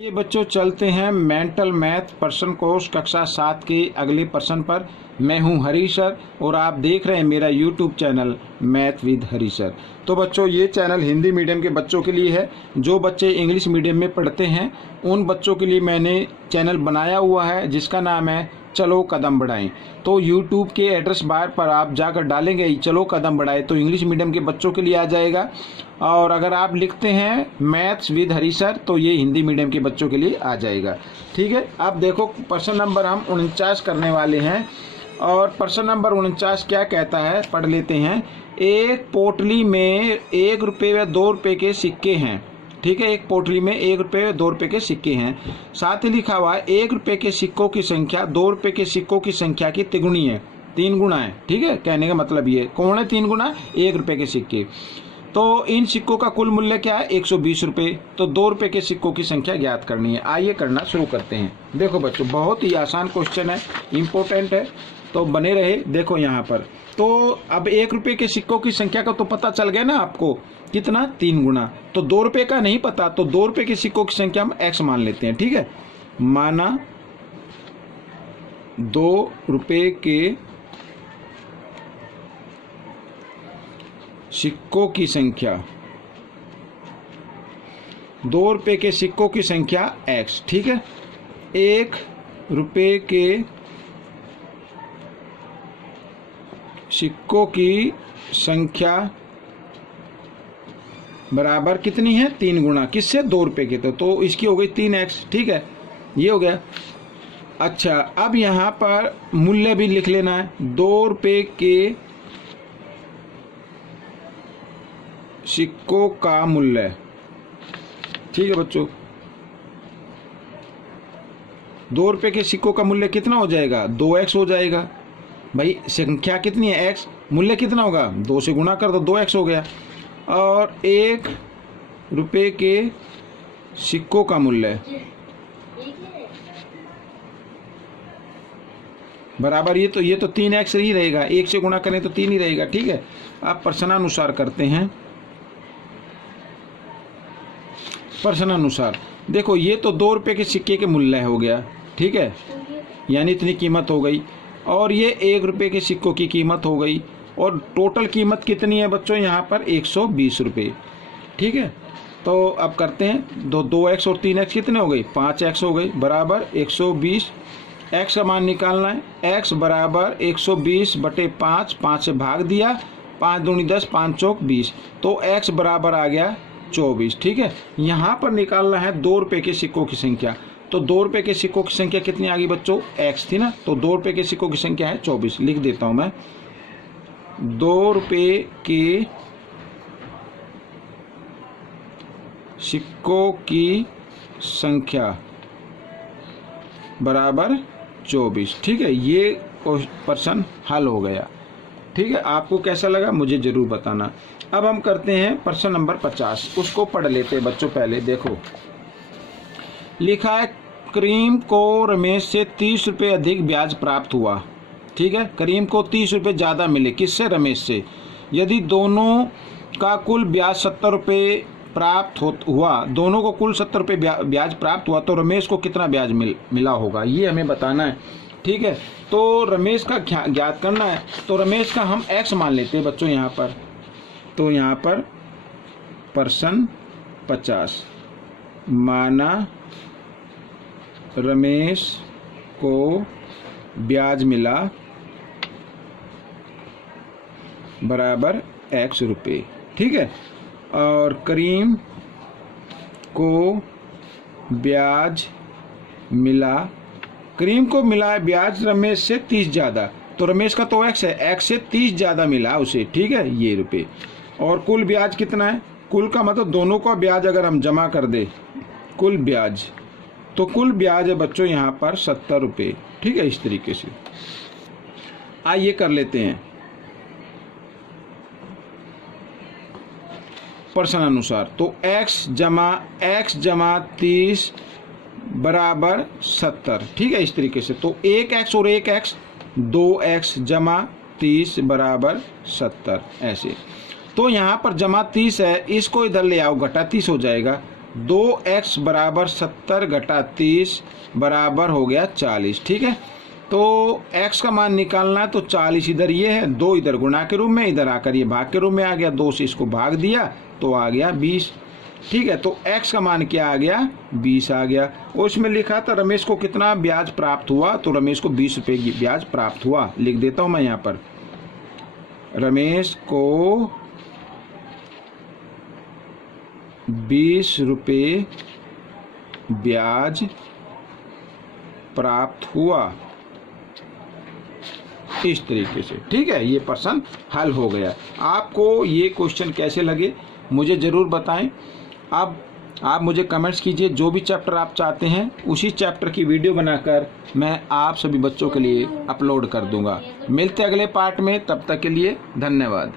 ये बच्चों चलते हैं मेंटल मैथ पर्सन कोर्स कक्षा 7 के अगले पर्सन पर। मैं हूं हरी सर और आप देख रहे हैं मेरा YouTube channel math with Hari sir. तो बच्चों ये चैनल हिंदी मीडियम के बच्चों के लिए है। जो बच्चे इंग्लिश मीडियम में पढ़ते हैं उन बच्चों के लिए मैंने चैनल बनाया हुआ है जिसका नाम है चलो कदम बढ़ाएं। तो यूट्यूब के एड्रेस बार पर आप जाकर डालेंगे चलो कदम बढ़ाएं तो इंग्लिश मीडियम के बच्चों के लिए आ जाएगा, और अगर आप लिखते हैं मैथ्स विद हरी सर तो ये हिंदी मीडियम के बच्चों के लिए आ जाएगा। ठीक है, अब देखो प्रश्न नंबर हम 49 करने वाले हैं और प्रश्न नंबर 49 क्या कहता है पढ़ लेते हैं। एक पोटली में 1 रुपये व 2 रुपये के सिक्के हैं। ठीक है, एक पोटली में 1 रुपये व 2 रुपये के सिक्के हैं। साथ ही लिखा हुआ है 1 रुपये के सिक्कों की संख्या 2 रुपये के सिक्कों की संख्या की तिगुनी है, 3 गुना है। ठीक है, कहने का मतलब ये कौन है 3 गुना? 1 रुपये के सिक्के। तो इन सिक्कों का कुल मूल्य क्या है? 120 रुपये। तो 2 रुपये के सिक्कों की संख्या ज्ञात करनी है। आइए करना शुरू करते हैं। देखो बच्चों बहुत ही आसान क्वेश्चन है, इम्पोर्टेंट है, तो बने रहे। देखो यहाँ पर तो अब 1 रुपये के सिक्कों की संख्या का तो पता चल गया ना आपको, कितना? 3 गुना। तो 2 रुपये का नहीं पता, तो 2 रुपये के सिक्कों की संख्या हम x मान लेते हैं। ठीक है, माना 2 रुपये के सिक्कों की संख्या, 2 रुपये के सिक्कों की संख्या x। ठीक है, 1 रुपये के सिक्कों की संख्या बराबर कितनी है? 3 गुना। किससे? 2 रुपये के। तो इसकी हो गई 3x। ठीक है, ये हो गया। अच्छा, अब यहाँ पर मूल्य भी लिख लेना है। 2 रुपये के सिक्कों का मूल्य। ठीक है बच्चों, 2 रुपये के सिक्कों का मूल्य कितना हो जाएगा? 2x हो जाएगा। भाई संख्या कितनी है? x। मूल्य कितना होगा? 2 से गुणा कर दो, 2x हो गया। और 1 रुपये के सिक्कों का मूल्य बराबर ये तो 3x ही रहेगा। 1 से गुणा करें तो 3 ही रहेगा। ठीक है, अब प्रश्नानुसार करते हैं। प्रश्नानुसार देखो ये तो 2 रुपये के सिक्के के मूल्य हो गया। ठीक है, यानी इतनी कीमत हो गई, और ये 1 रुपये के सिक्कों की कीमत हो गई, और टोटल कीमत कितनी है बच्चों? यहाँ पर 120 रुपये। ठीक है, तो अब करते हैं 2x और 3x कितने हो गई? 5x हो गई, बराबर 120। x का मान निकालना है। x बराबर 120/5, 5 से भाग दिया, 5 दूनी 10, 5 चौक 20, तो x बराबर आ गया 24। ठीक है, यहाँ पर निकालना है 2 रुपये के सिक्कों की संख्या। तो 2 रुपये के सिक्कों की संख्या कितनी आ गई बच्चों? x थी ना, तो 2 रुपये के सिक्कों की संख्या है 24। लिख देता हूँ मैं। 2 रुपये के सिक्कों की संख्या बराबर 24। ठीक है, ये प्रश्न हल हो गया। ठीक है, आपको कैसा लगा मुझे जरूर बताना। अब हम करते हैं प्रश्न नंबर 50, उसको पढ़ लेते हैं बच्चों। पहले देखो लिखा है करीम को रमेश से 30 रुपये अधिक ब्याज प्राप्त हुआ। ठीक है, करीम को 30 रुपये ज़्यादा मिले। किससे? रमेश से। यदि दोनों का कुल ब्याज 70 रुपये प्राप्त हुआ, दोनों को कुल 70 रुपये ब्याज प्राप्त हुआ, तो रमेश को कितना ब्याज मिला होगा, ये हमें बताना है। ठीक है, तो रमेश का ज्ञात करना है। तो रमेश का हम x मान लेते हैं बच्चों यहाँ पर। तो यहाँ पर प्रश्न 50, माना रमेश को ब्याज मिला बराबर x रुपये। ठीक है, और करीम को ब्याज मिला, करीम को मिला है ब्याज रमेश से 30 ज़्यादा। तो रमेश का तो x है, x से 30 ज़्यादा मिला उसे। ठीक है, ये रुपये। और कुल ब्याज कितना है? कुल का मतलब दोनों का ब्याज अगर हम जमा कर दे कुल ब्याज, तो कुल ब्याज है बच्चों यहाँ पर 70 रुपये। ठीक है, इस तरीके से आइए कर लेते हैं प्रश्न अनुसार। तो x जमा 30 बराबर 70। ठीक है, इस तरीके से। तो 1x और 1x, 2x जमा 30 बराबर 70 ऐसे। तो यहाँ पर जमा 30 है, इसको इधर ले आओ, घटा 30 हो जाएगा। 2x बराबर 70 घटा 30 बराबर हो गया 40। ठीक है, तो x का मान निकालना है तो 40 इधर ये है, 2 इधर गुणा के रूप में, इधर आकर ये भाग के रूप में आ गया, 2 से इसको भाग दिया तो आ गया 20। ठीक है, तो x का मान क्या आ गया, 20 आ गया। और इसमें लिखा था रमेश को कितना ब्याज प्राप्त हुआ, तो रमेश को 20 रुपये की ब्याज प्राप्त हुआ। लिख देता हूं मैं यहाँ पर, रमेश को 20 रुपये ब्याज प्राप्त हुआ, इस तरीके से। ठीक है, ये प्रश्न हल हो गया। आपको ये क्वेश्चन कैसे लगे मुझे ज़रूर बताएं। अब आप मुझे कमेंट्स कीजिए, जो भी चैप्टर आप चाहते हैं उसी चैप्टर की वीडियो बनाकर मैं आप सभी बच्चों के लिए अपलोड कर दूंगा। मिलते अगले पार्ट में, तब तक के लिए धन्यवाद।